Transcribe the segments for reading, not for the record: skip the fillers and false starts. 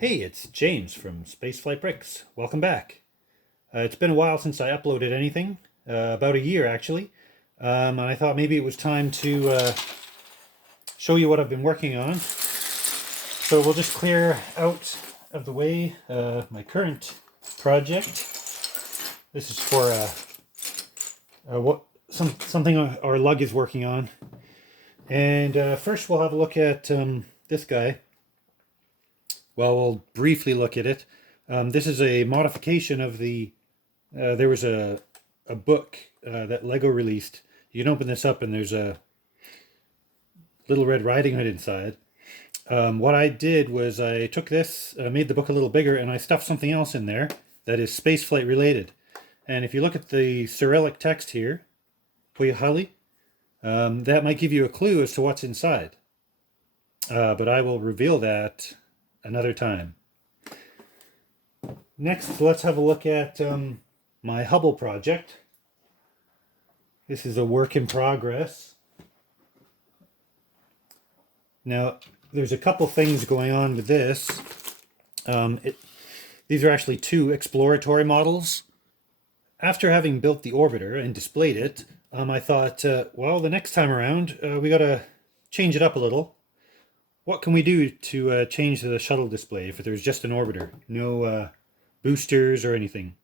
Hey, it's James from Spaceflight Bricks. Welcome back. It's been a while since I uploaded anything, about a year actually, and I thought maybe it was time to show you what I've been working on. So we'll just clear out of the way my current project. This is for something our lug is working on, and first we'll have a look at this guy. Well, we'll briefly look at it. This is a modification of the. There was a book that Lego released. You can open this up, and there's a Little Red Riding Hood inside. What I did was I took this, made the book a little bigger, and I stuffed something else in there that is spaceflight related. And if you look at the Cyrillic text here, Puyahali, that might give you a clue as to what's inside. But I will reveal that another time. Next, let's have a look at my Hubble project. This is a work in progress. Now, there's a couple things going on with this. These are actually two exploratory models. After having built the orbiter and displayed it, I thought, well, the next time around, we got to change it up a little. What can we do to change the shuttle display if there's just an orbiter? No boosters or anything.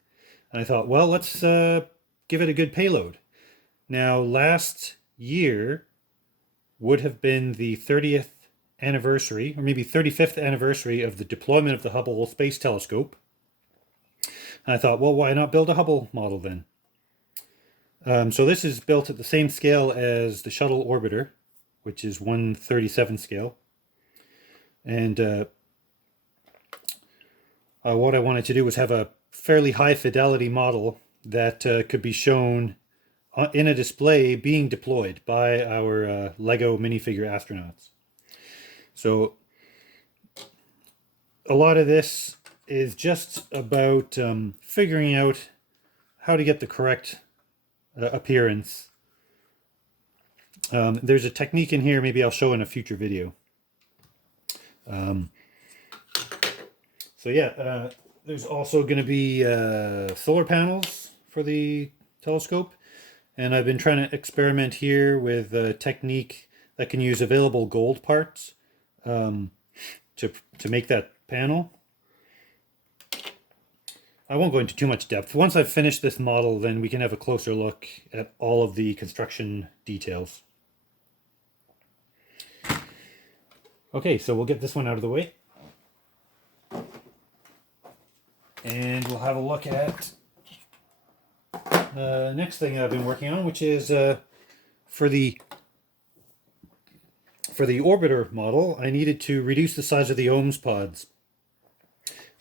And I thought, well, let's give it a good payload. Now, last year would have been the 30th anniversary, or maybe 35th anniversary of the deployment of the Hubble Space Telescope. And I thought, well, why not build a Hubble model then? So this is built at the same scale as the shuttle orbiter, which is 1/37 scale. And what I wanted to do was have a fairly high fidelity model that could be shown in a display being deployed by our Lego minifigure astronauts. So a lot of this is just about figuring out how to get the correct appearance. There's a technique in here, maybe I'll show in a future video. So yeah, there's also going to be solar panels for the telescope, and I've been trying to experiment here with a technique that can use available gold parts to make that panel. I won't go into too much depth. Once I've finished this model, then we can have a closer look at all of the construction details. Okay, so we'll get this one out of the way. And we'll have a look at the next thing I've been working on, which is for the orbiter model, I needed to reduce the size of the ohms pods.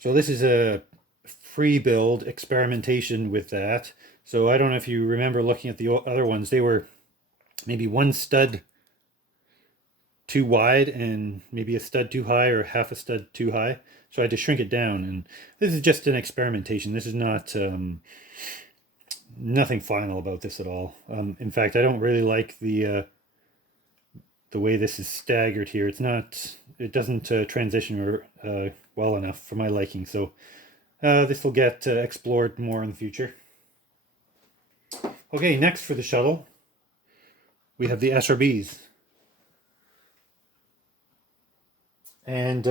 So this is a free build experimentation with that. So I don't know if you remember looking at the other ones, they were maybe one stud too wide and maybe a stud too high or half a stud too high. So I had to shrink it down, and this is just an experimentation. This is not nothing final about this at all. In fact, I don't really like the way this is staggered here. It doesn't transition well enough for my liking. So this will get explored more in the future. Okay, next for the shuttle, we have the SRBs. And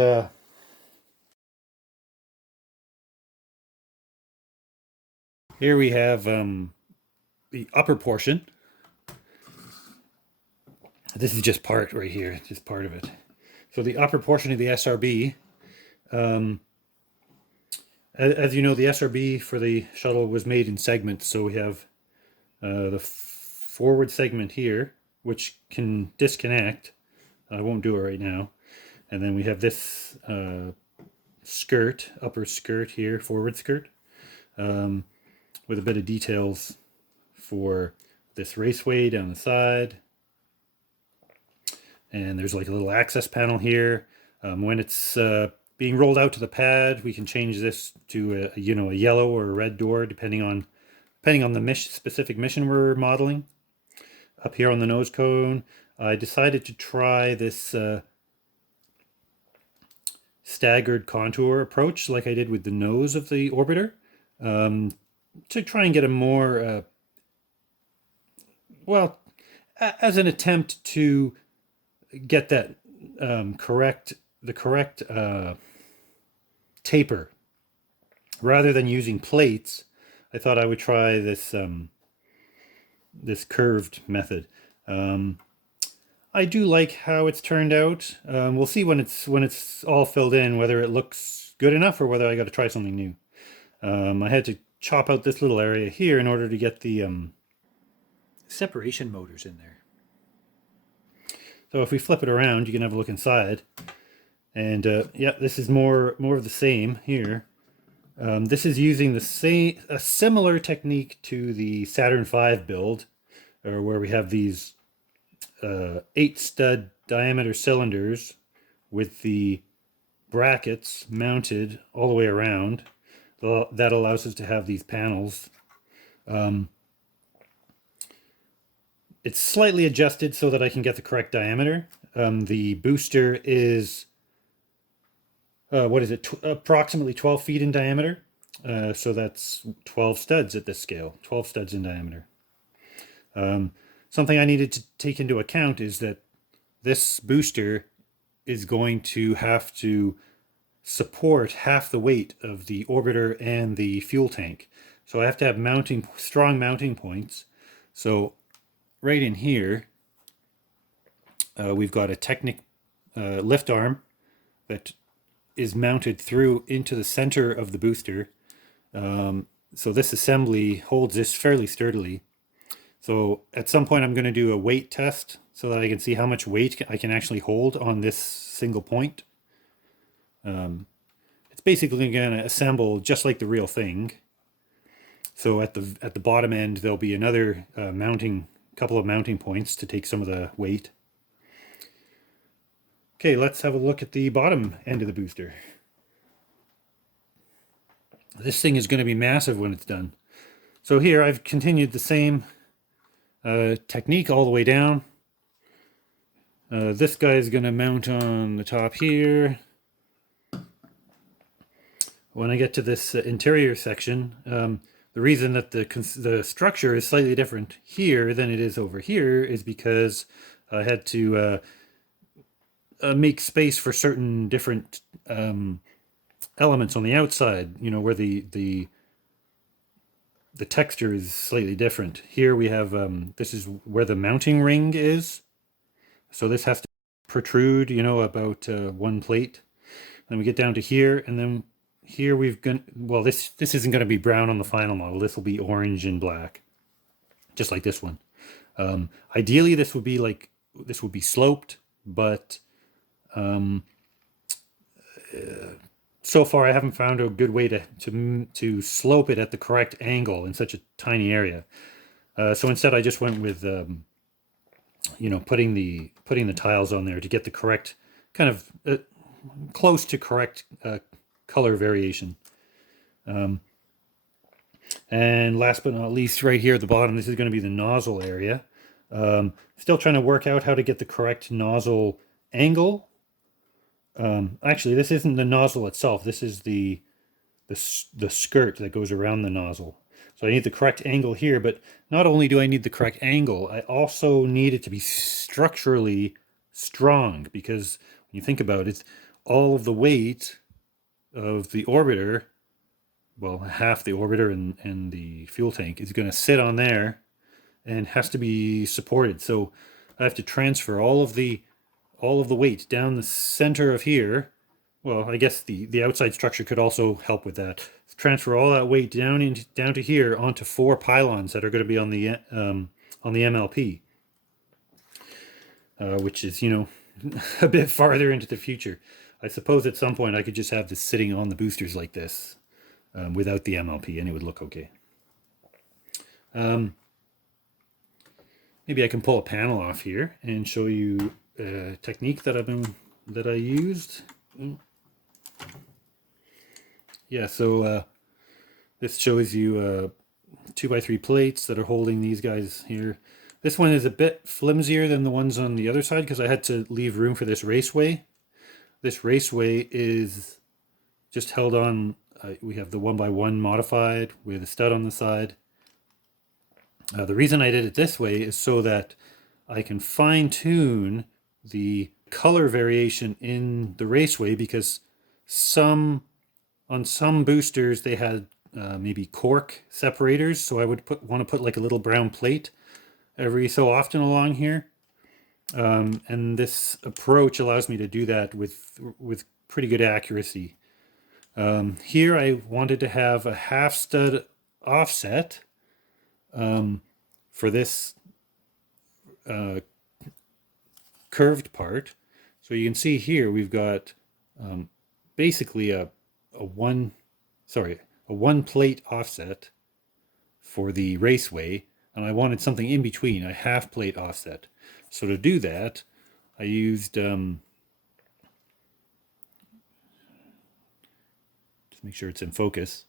here we have the upper portion. This is just part right here, just part of it. So the upper portion of the SRB, as you know, the SRB for the shuttle was made in segments. So we have the forward segment here, which can disconnect. I won't do it right now. And then we have this skirt, upper skirt here, forward skirt, with a bit of details for this raceway down the side. And there's like a little access panel here. When it's being rolled out to the pad, we can change this to a yellow or a red door, depending on the specific mission we're modeling. Up here on the nose cone, I decided to try this staggered contour approach like I did with the nose of the orbiter, to try and get a more, well, as an attempt to get that correct taper. Rather than using plates, I thought I would try this this curved method. I do like how it's turned out. We'll see when it's all filled in whether it looks good enough or whether I got to try something new. I had to chop out this little area here in order to get the separation motors in there. So if we flip it around, you can have a look inside. And yeah, this is more of the same here. This is using a similar technique to the Saturn V build, or where we have these 8 stud diameter cylinders with the brackets mounted all the way around. That allows us to have these panels. It's slightly adjusted so that I can get the correct diameter. The booster is approximately 12 feet in diameter. So that's 12 studs at this scale, 12 studs in diameter. Something I needed to take into account is that this booster is going to have to support half the weight of the orbiter and the fuel tank. So I have to have strong mounting points. So right in here, we've got a Technic lift arm that is mounted through into the center of the booster. So this assembly holds this fairly sturdily. So at some point I'm going to do a weight test so that I can see how much weight I can actually hold on this single point. It's basically going to assemble just like the real thing. So at the bottom end there'll be another couple of mounting points to take some of the weight. Okay, let's have a look at the bottom end of the booster. This thing is going to be massive when it's done. So here I've continued the same technique all the way down. This guy is going to mount on the top here. When I get to this interior section, the reason that the structure is slightly different here than it is over here is because I had to make space for certain different elements on the outside, you know, where the texture is slightly different. Here we have, this is where the mounting ring is. So this has to protrude, you know, about one plate. Then we get down to here, and then here we've got, well, this isn't going to be brown on the final model. This will be orange and black, just like this one. Ideally, this would be sloped, but so far I haven't found a good way to slope it at the correct angle in such a tiny area. So instead I just went with you know, putting the tiles on there to get the correct kind of close to correct color variation. And last but not least, right here at the bottom, this is going to be the nozzle area. Still trying to work out how to get the correct nozzle angle. Actually, this isn't the nozzle itself. This is the skirt that goes around the nozzle. So I need the correct angle here, but not only do I need the correct angle, I also need it to be structurally strong, because when you think about it, all of the weight of the orbiter, well, half the orbiter and the fuel tank is going to sit on there and has to be supported. So I have to transfer all of the weight down the center of here. Well, I guess the outside structure could also help with that. Transfer all that weight down to here onto 4 pylons that are going to be on the MLP, which is, you know, a bit farther into the future. I suppose at some point I could just have this sitting on the boosters like this, without the MLP, and it would look okay. Maybe I can pull a panel off here and show you a technique that I used. Yeah, so this shows you 2x3 plates that are holding these guys here. This one is a bit flimsier than the ones on the other side because I had to leave room for this raceway. this raceway is just held on. We have the 1x1 modified with a stud on the side. The reason I did it this way is so that I can fine-tune the color variation in the raceway, because on some boosters they had maybe cork separators, so I would want to put like a little brown plate every so often along here. And this approach allows me to do that with pretty good accuracy. Here I wanted to have a half stud offset for this curved part. So you can see here we've got basically a one plate offset for the raceway, and I wanted something in between, a half plate offset. So to do that, I used just make sure it's in focus.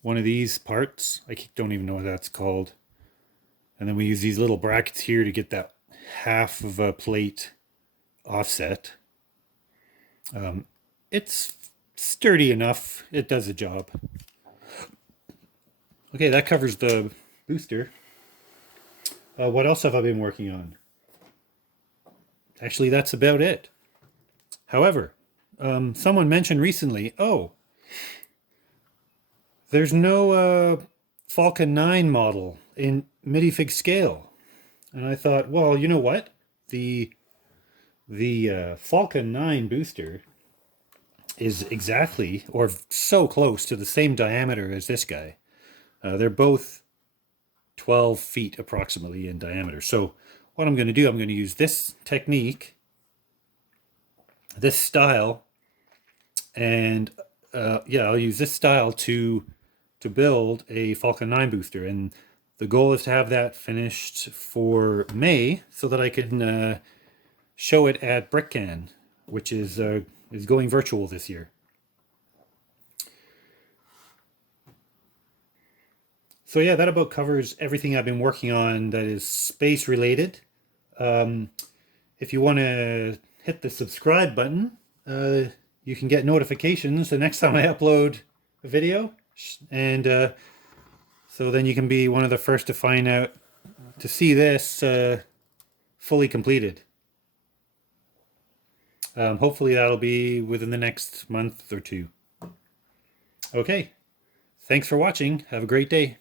One of these parts, I don't even know what that's called. And then we use these little brackets here to get that half of a plate offset. It's sturdy enough. It does the job. Okay, that covers the booster. What else have I been working on? Actually, that's about it. However, someone mentioned recently, there's no Falcon 9 model in minifig scale. And I thought, well, you know what? The Falcon 9 booster is exactly, or so close to the same diameter as this guy. They're both 12 feet approximately in diameter. So what I'm going to do, I'm going to use this technique, this style, and I'll use this style to build a Falcon 9 booster. And the goal is to have that finished for May so that I can show it at BrickCan, which is going virtual this year. So yeah, that about covers everything I've been working on that is space related. If you want to hit the subscribe button, you can get notifications the next time I upload a video. And so then you can be one of the first to find out, to see this fully completed. Hopefully that'll be within the next month or two. Okay, thanks for watching. Have a great day.